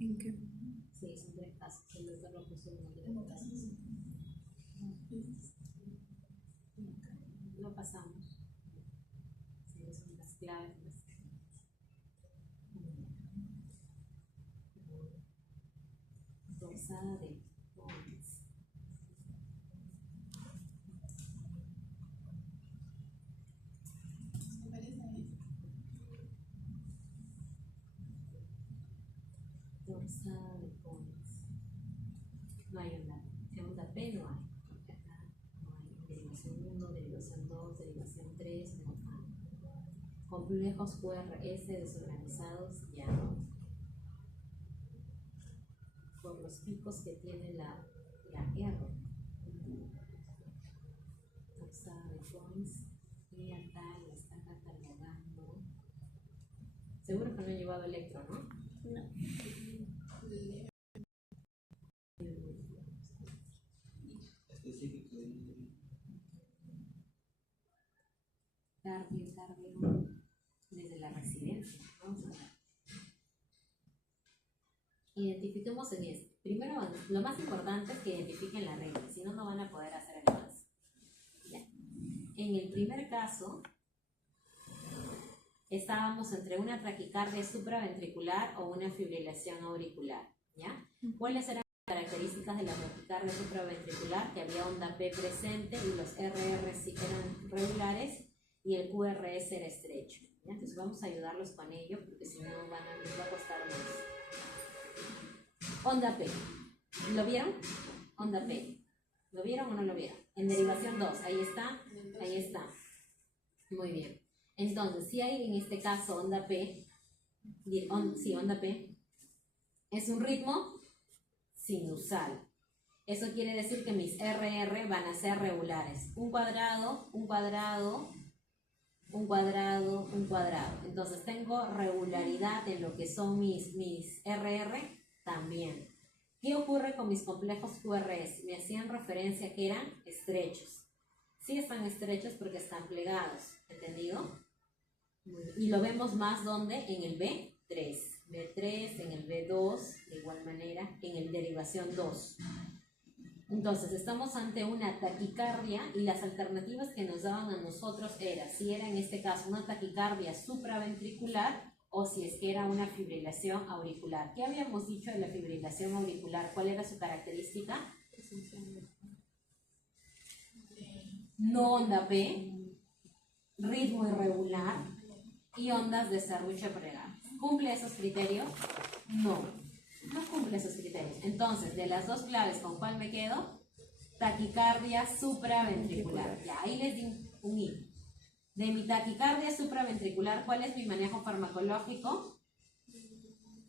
¿En qué? Sí, son 3 casos. El doctor lo puso en 3 casos. Lo pasamos. Sí, son las claves. Dorsada de Pons. Dorsada de Pons. No hay onda. Onda P no hay. Porque acá no hay derivación 1, derivación 2, derivación 3, no hay. Complejos QRS desorganizados ya no. Por los picos que tiene la R. Dorsada de Pons. Y acá la está catalogando. Seguro que no he llevado electro, ¿no? No. Cardio, desde la residencia. Vamos a ver. Identifiquemos en esto. Primero, lo más importante es que identifiquen la regla, si no, no van a poder hacer el avance. Ya. En el primer caso, estábamos entre una taquicardia supraventricular o una fibrilación auricular. ¿Ya? ¿Cuáles eran las características de la taquicardia supraventricular? Que había onda P presente y los RR sí eran regulares y el QRS era estrecho. ¿Ya? Entonces vamos a ayudarlos con ello porque si no les va a costar más. Onda P. ¿Lo vieron? Onda P. ¿Lo vieron o no lo vieron? En derivación 2. Ahí está. Ahí está. Muy bien. Entonces, si hay en este caso onda P, sí, onda P, es un ritmo sinusal. Eso quiere decir que mis RR van a ser regulares. Un cuadrado, un cuadrado, un cuadrado, un cuadrado. Entonces tengo regularidad en lo que son mis RR también. ¿Qué ocurre con mis complejos QRS? Me hacían referencia a que eran estrechos. Sí están estrechos porque están plegados, ¿entendido? Y lo vemos más donde en el B3, en el B2, de igual manera, en el derivación 2. Entonces, estamos ante una taquicardia y las alternativas que nos daban a nosotros era, si era en este caso una taquicardia supraventricular o si es que era una fibrilación auricular. ¿Qué habíamos dicho de la fibrilación auricular? ¿Cuál era su característica? No onda P, ritmo irregular y ondas de serrucho pregal. ¿Cumple esos criterios? No, no cumple esos criterios. Entonces, de las dos claves, ¿con cuál me quedo? Taquicardia supraventricular. Ya, ahí les di un I. De mi taquicardia supraventricular, ¿cuál es mi manejo farmacológico?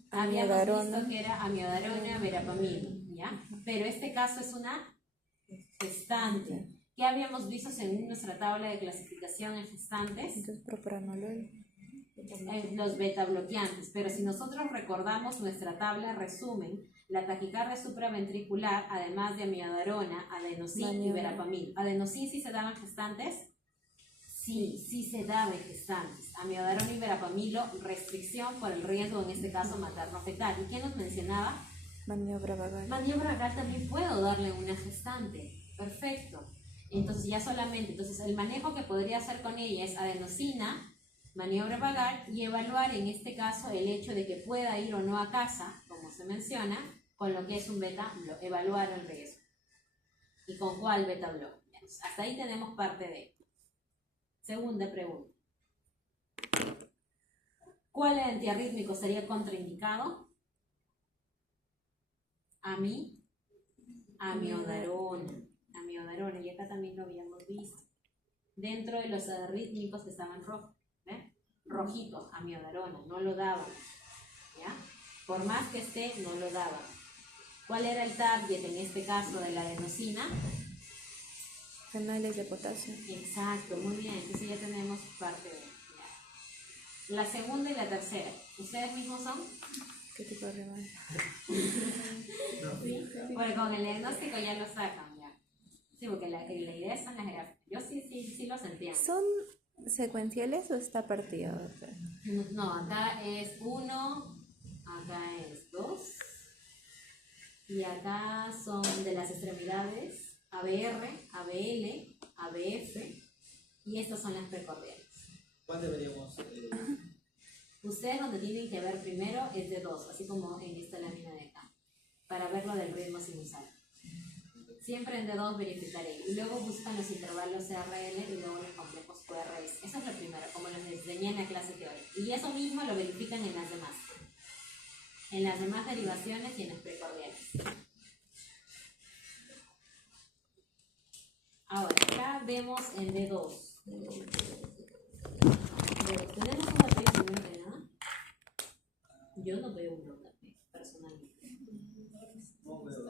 Habíamos visto que era amiodarona, verapamil, ¿ya? Pero este caso es una gestante. ¿Qué habíamos visto según nuestra tabla de clasificación en gestantes? Entonces, propranolol. Los beta bloqueantes, pero si nosotros recordamos nuestra tabla resumen, la taquicardia supraventricular, además de amiodarona, adenosín y verapamil. ¿Adenosín sí se daban gestantes? Sí, sí se daba en gestantes. Amiodarona y verapamilo, restricción por el riesgo, en este caso materno-fetal. ¿Y qué nos mencionaba? Maniobra vagal. Maniobra vagal también puedo darle una gestante. Perfecto. Entonces ya solamente, el manejo que podría hacer con ella es adenosina, maniobra vagal y evaluar en este caso el hecho de que pueda ir o no a casa, como se menciona, con lo que es un beta block, evaluar el riesgo. ¿Y con cuál beta block? Hasta ahí tenemos parte de. Segunda pregunta. ¿Cuál antiarrítmico sería contraindicado? Amiodarona. Amiodarona, y acá también lo habíamos visto. Dentro de los arrítmicos que estaban rojos. Rojito, amiodarona, no lo daban, ¿ya? Por más que esté, no lo daban. ¿Cuál era el target en este caso de la adenosina? Canales de potasio. Exacto, muy bien, entonces ya tenemos parte de ya. La segunda y la tercera, ¿ustedes mismos son? ¿Qué tipo de rival? ¿Sí? Bueno, con el diagnóstico ya lo sacan, ya. Sí, porque la idea son las gráficas. Yo sí los entiendo. ¿Son secuenciales o está partido? No, acá es 1, acá es 2. Y acá son de las extremidades ABR, ABL, ABF y estas son las precordiales. ¿Cuál deberíamos? Ustedes donde tienen que ver primero es de 2, así como en esta lámina de acá, para ver lo del ritmo sinusal. Siempre en D2 verificaré y luego buscan los intervalos CRL y luego los complejos QRS. Eso es lo primero, como les enseñé en la clase teórica. Y eso mismo lo verifican en las demás. En las demás derivaciones y en las precordiales. Ahora, acá vemos en D2. Tenemos un papel primero que nada. Yo no veo un papel, personalmente. No veo.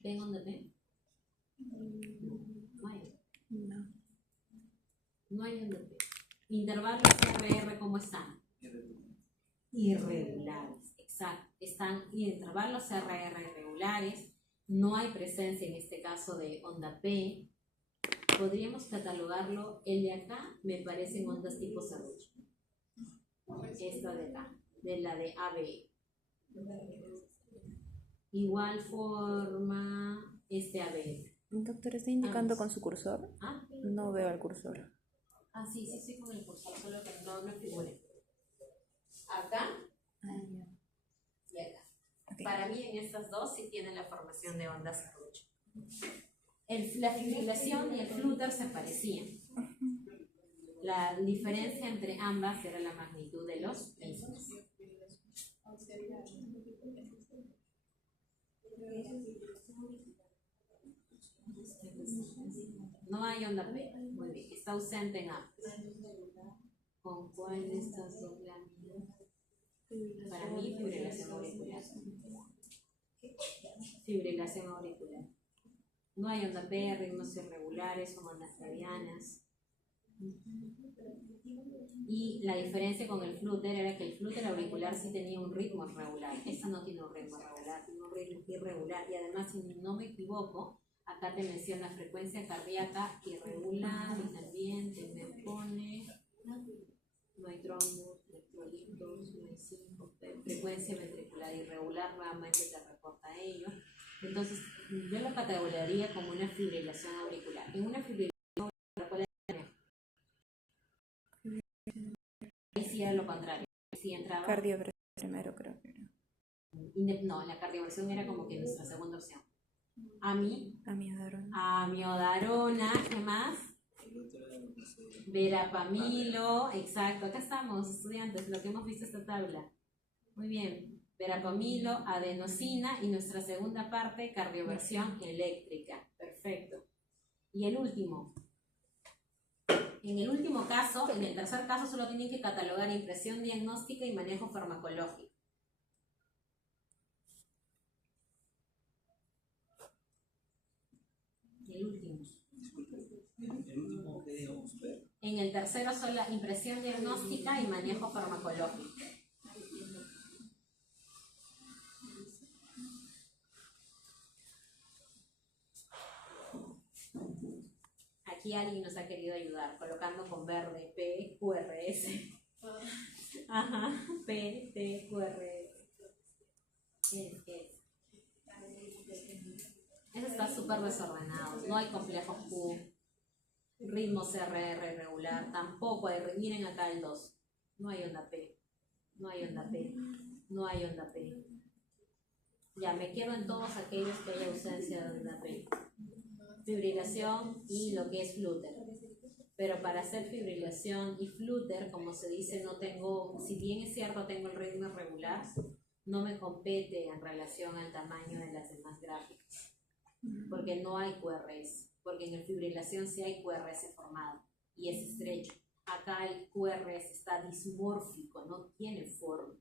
¿Ven onda P? No hay. No. No hay onda P. Intervalos CRR, ¿cómo están? Irregulares, exacto. Están intervalos CRR irregulares. No hay presencia en este caso de onda P. Podríamos catalogarlo. El de acá me parecen ondas tipo serrucho. Esta de acá, de la de ABE. Igual forma este ABF. Doctor, ¿está indicando con su cursor? ¿Ah? No veo el cursor. Ah, sí, con el cursor, solo que no lo figure. Acá y acá. Okay. Para mí en estas dos sí tienen la formación de ondas serrucho. La fibrilación y el flúter se parecían. La diferencia entre ambas era la magnitud de los mismos. No hay onda P. Muy bien. Está ausente en A. ¿Con cuál de estas dos láminas? Para mí, fibrilación auricular. Fibrilación auricular. No hay onda P, ritmos irregulares, son ondas radianas. Y la diferencia con el flúter era que el flúter auricular sí tenía un ritmo regular. Esta no tiene un ritmo regular, tiene un ritmo irregular. Y además, si no me equivoco, acá te menciona frecuencia cardíaca irregular y también te me pone no hay trombos, electrolitos, no hay síncope, frecuencia ventricular irregular, nuevamente te reporta ello. Entonces, yo lo categorizaría como una fibrilación auricular. En una fibrilación auricular, ahí sí era lo contrario. Sí entraba. Cardioversia primero, creo que era. No, la cardioversión era como que nuestra segunda opción. Amiodarona. Amiodarona, ¿qué más? Verapamilo, exacto, acá estamos, estudiantes, lo que hemos visto esta tabla. Muy bien, verapamilo, adenosina y nuestra segunda parte, cardioversión eléctrica. Perfecto. Y el último. En el último caso, en el tercer caso, solo tienen que catalogar impresión diagnóstica y manejo farmacológico. El último. El último que digamos ver. En el tercero son la impresión diagnóstica y manejo farmacológico. Aquí alguien nos ha querido ayudar, colocando con verde P, QRS. Ajá, P, T, QRS. Eso está súper desordenado. No hay complejos Q. Ritmo CRR irregular, tampoco hay, miren acá el 2, no hay onda P, no hay onda P, no hay onda P. Ya, me quedo en todos aquellos que hay ausencia de onda P. Fibrilación y lo que es flúter. Pero para hacer fibrilación y flúter, como se dice, no tengo, si bien es cierto tengo el ritmo irregular, no me compete en relación al tamaño de las demás gráficas, porque no hay QRS. Porque en la fibrilación sí hay QRS formado y es estrecho. Acá el QRS está dismórfico, no tiene forma.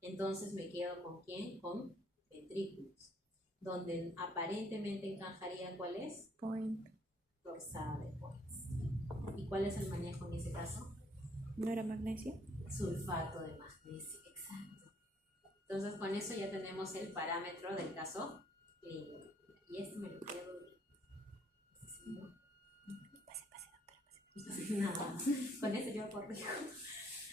Entonces me quedo con ¿quién? Con ventrículos, donde aparentemente encajaría ¿cuál es? Point. Dorsada de points. ¿Y cuál es el manejo en ese caso? ¿No era magnesio? Sulfato de magnesio, exacto. Entonces con eso ya tenemos el parámetro del caso clínico. Y este me lo quedo. Pase, doctora, pase. No, con eso yo corrijo.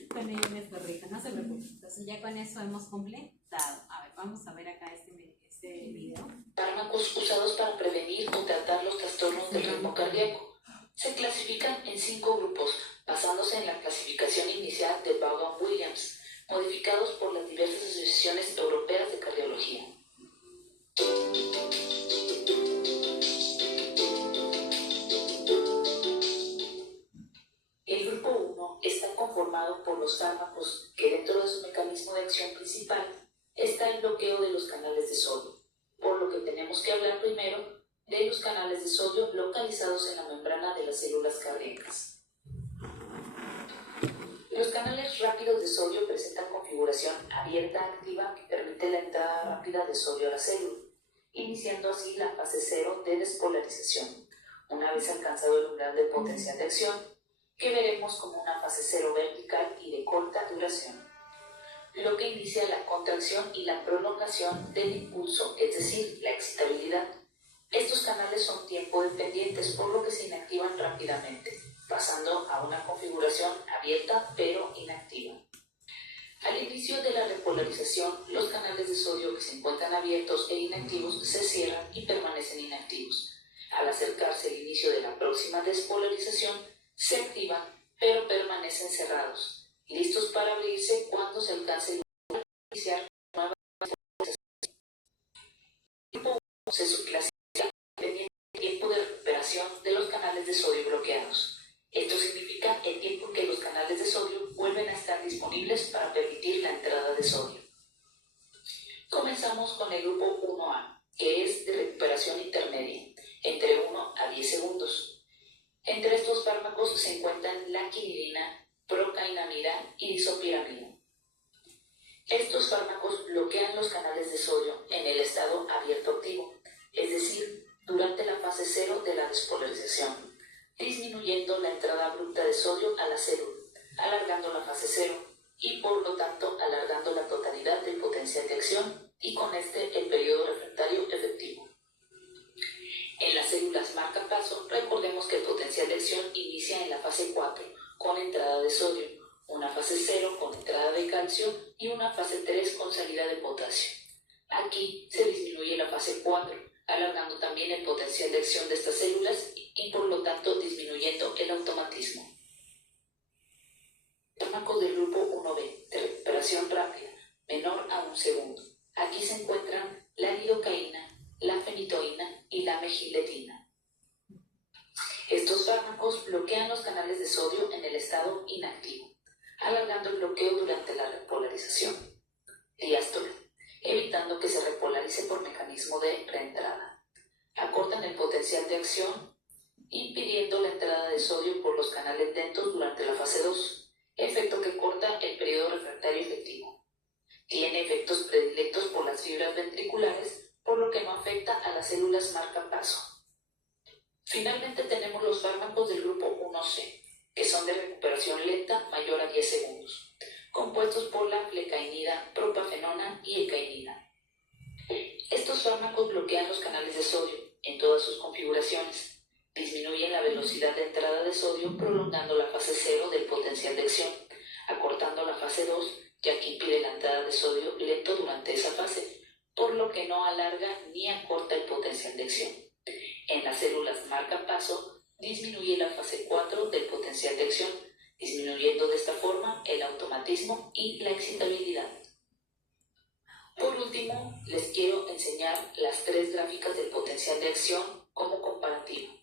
Con ello me corrijo, no se preocupe. Entonces ya con eso hemos completado. A ver, vamos a ver acá este video. Fármacos usados para prevenir o tratar los trastornos del ritmo cardíaco. Se clasifican en 5 grupos, basándose en la clasificación inicial de Vaughan-Williams, modificados por las diversas asociaciones europeas de cardiología. El grupo 1 está conformado por los fármacos que dentro de su mecanismo de acción principal está el bloqueo de los canales de sodio, por lo que tenemos que hablar primero de los canales de sodio localizados en la membrana de las células cardíacas. Los canales rápidos de sodio presentan configuración abierta activa que permite la entrada rápida de sodio a la célula, iniciando así la fase 0 de despolarización, una vez alcanzado el umbral de potencial de acción, que veremos como una fase 0 vertical y de corta duración, lo que inicia la contracción y la prolongación del impulso, es decir, la excitabilidad. Estos canales son tiempo dependientes, por lo que se inactivan rápidamente, pasando a una configuración abierta pero inactiva. Al inicio de la repolarización, los canales de sodio que se encuentran abiertos e inactivos se cierran y permanecen inactivos. Al acercarse el inicio de la próxima despolarización, se activan pero permanecen cerrados, listos para abrirse cuando se alcance el umbral de iniciar nueva despolarización. El grupo 1 se subclasifica dependiendo del tiempo de recuperación de los canales de sodio bloqueados. Esto significa el tiempo en que los canales de sodio vuelven a estar disponibles para permitir la entrada de sodio. Comenzamos con el grupo 1A, que es de recuperación intermedia, entre 1 a 10 segundos. Entre estos fármacos se encuentran la quinidina, procainamida y disopiramida. Estos fármacos bloquean los canales de sodio en el estado abierto activo, es decir, durante la fase 0 de la despolarización, disminuyendo la entrada abrupta de sodio a la célula, alargando la fase 0 y por lo tanto alargando la totalidad del potencial de acción y con este el periodo refractario efectivo. En las células marcapaso, recordemos que el potencial de acción inicia en la fase 4 con entrada de sodio, una fase 0 con entrada de calcio y una fase 3 con salida de potasio. Aquí se disminuye la fase 4, alargando también el potencial de acción de estas células y por lo tanto disminuyendo el automatismo. Fármacos del grupo 1B, de recuperación rápida, menor a 1 segundo. Aquí se encuentran la lidocaína, la fenitoína y la megiletina. Estos fármacos bloquean los canales de sodio en el estado inactivo, alargando el bloqueo durante la repolarización, diástole, evitando que se repolarice por mecanismo de reentrada. Acortan el potencial de acción, impidiendo la entrada de sodio por los canales dentos durante la fase 2, efecto que corta el periodo refractario efectivo. Tiene efectos predilectos por las fibras ventriculares, por lo que no afecta a las células marcapaso. Finalmente tenemos los fármacos del grupo 1C, que son de recuperación lenta mayor a 10 segundos, compuestos por la flecainida, propafenona y ecainida. Estos fármacos bloquean los canales de sodio en todas sus configuraciones, disminuyen la velocidad de entrada de sodio prolongando la fase 0 del potencial de acción, acortando la fase 2, ya que impide la entrada de sodio lento durante esa fase, por lo que no alarga ni acorta el potencial de acción. En las células marcapaso, disminuye la fase 4 del potencial de acción, disminuyendo de esta forma el automatismo y la excitabilidad. Por último, les quiero enseñar las 3 gráficas del potencial de acción como comparativa.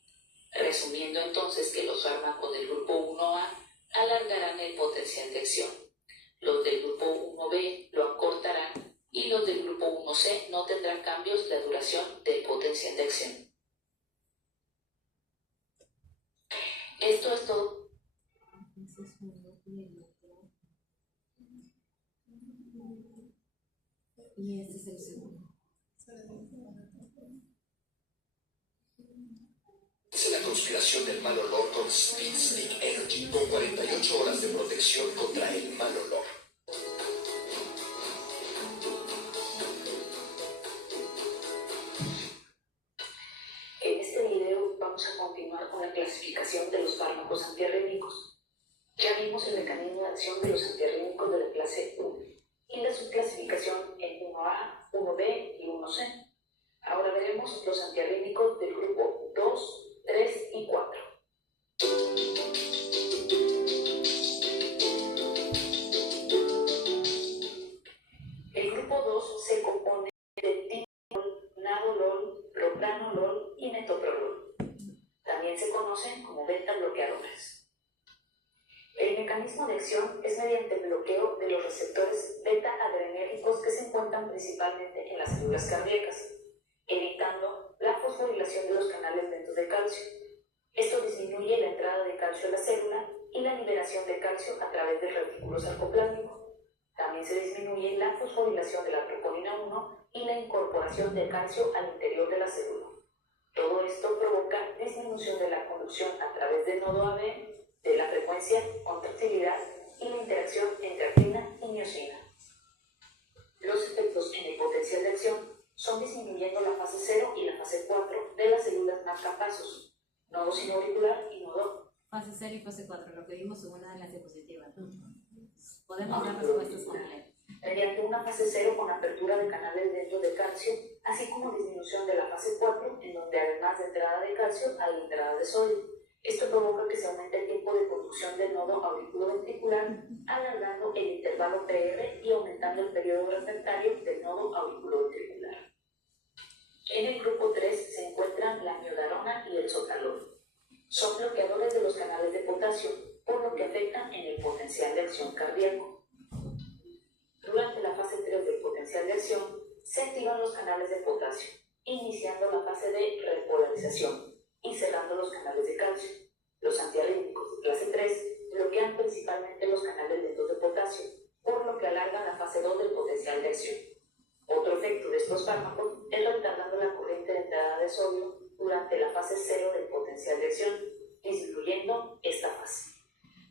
Resumiendo entonces que los fármacos del grupo 1A alargarán el potencial de acción, los del grupo 1B lo acortarán y los del grupo 1C no tendrán cambios en la duración del potencial de acción. Esto es todo. Y este es el segundo. Es la conspiración del mal olor con Speed Stick Energy, con 48 horas de protección contra el mal olor. En este video vamos a continuar con la clasificación de los fármacos antiarrítmicos. Ya vimos el el mecanismo de acción de los antiarrítmicos de la clase 1 y la subclasificación en 1A, 1B y 1C. Ahora veremos los antiarrítmicos del grupo 2, 3 y 4. El grupo 2 se compone de tinolol, nadolol, propranolol y metoprolol. También se conocen como beta-bloqueadores. El mecanismo de acción es mediante el bloqueo de los receptores beta-adrenérgicos que se encuentran principalmente en las células cardíacas, evitando la fosforilación de los canales lentos de calcio. Esto disminuye la entrada de calcio a la célula y la liberación de calcio a través del retículo sarcoplásmico. También se disminuye la fosforilación de la troponina 1 y la incorporación de calcio al interior de la célula. Todo esto provoca disminución de la conducción a través del nodo AB, de la frecuencia, contractilidad y la interacción entre actina y miosina. Los efectos en el potencial de acción son disminuyendo la fase 0 y la fase 4 de las células marcapasos, nodo sinoauricular y nodo. Fase 0 y fase 4, lo que vimos en una de las diapositivas. Podemos dar respuestas completas. Mediante una fase 0 con apertura de canales dentro de calcio, así como disminución de la fase 4, en donde además de entrada de calcio hay entrada de sodio. Esto provoca que se aumente el tiempo de conducción del nodo auriculoventricular, alargando el intervalo PR y aumentando el periodo refractario del nodo auriculoventricular. En el grupo 3 se encuentran la miodarona y el sotalol. Son bloqueadores de los canales de potasio, por lo que afectan en el potencial de acción cardíaco. Durante la fase 3 del potencial de acción, se activan los canales de potasio, iniciando la fase de repolarización y cerrando los canales de calcio. Los antiarrítmicos de clase 3 bloquean principalmente los canales lentos de potasio, por lo que alargan la fase 2 del potencial de acción. Otro efecto de estos fármacos es retardando la corriente de entrada de sodio durante la fase 0 del potencial de acción, disminuyendo esta fase,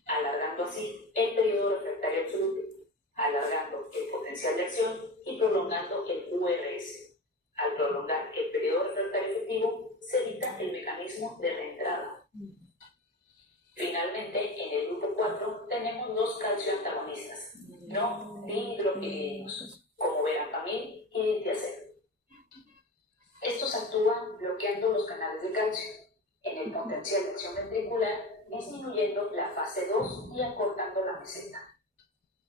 alargando así el periodo refractario absoluto, alargando el potencial de acción y prolongando el URS. Al prolongar el periodo refractario efectivo, se evita el mecanismo de reentrada. Finalmente, en el grupo 4 tenemos dos calcioantagonistas, no dihidropiridinos, como verapamil y ditiacel. Estos actúan bloqueando los canales de calcio en el potencial de acción ventricular, disminuyendo la fase 2 y acortando la meseta.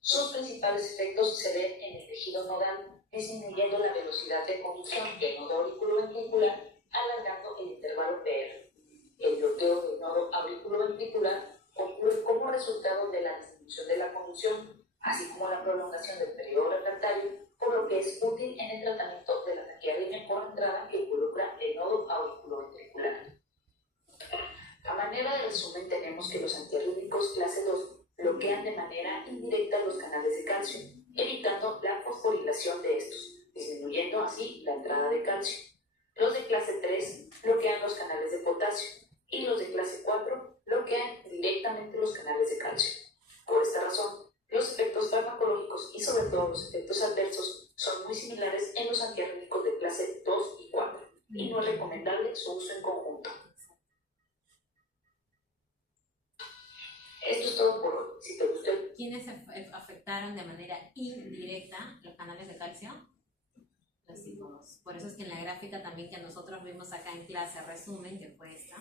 Sus principales efectos se ven en el tejido nodal, disminuyendo la velocidad de conducción del nodo auriculoventricular, alargando el intervalo PR. El bloqueo del nodo auriculoventricular ocurre como resultado de la disminución de la conducción, así como la prolongación del periodo refractario, por lo que es útil en el tratamiento de la taquiarritmia por entrada que involucra el nodo auriculoventricular. A manera de resumen, tenemos que los antiarrítmicos clase 2 bloquean de manera indirecta los canales de calcio, evitando la fosforilación de estos, disminuyendo así la entrada de calcio. Los de clase 3 bloquean los canales de potasio y los de clase 4 bloquean directamente los canales de calcio. Por esta razón, los efectos farmacológicos y sobre todo los efectos adversos son muy similares en los antiarrítmicos de clase 2 y 4 y no es recomendable su uso en conjunto. Esto es todo por hoy. Si te gustó el... ¿Quiénes afectaron de manera indirecta los canales de calcio? Los tipos. Por eso es que en la gráfica también que nosotros vimos acá en clase, resumen, que fue esta.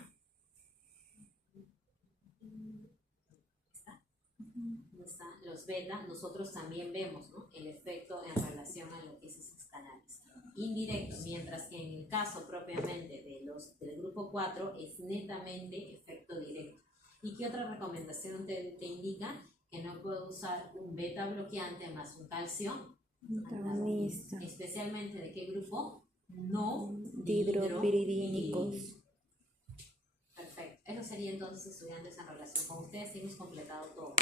Los beta, nosotros también vemos, ¿no?, el efecto en relación a lo que es esos canales indirectos, mientras que en el caso propiamente del grupo 4 es netamente efecto directo. ¿Y qué otra recomendación te indica? Que no puedo usar un beta bloqueante más un calcio Antagonista. especialmente de qué grupo? No Dihidropiridínicos. Perfecto. Eso sería entonces, estudiantes, en relación con ustedes. Hemos completado todo.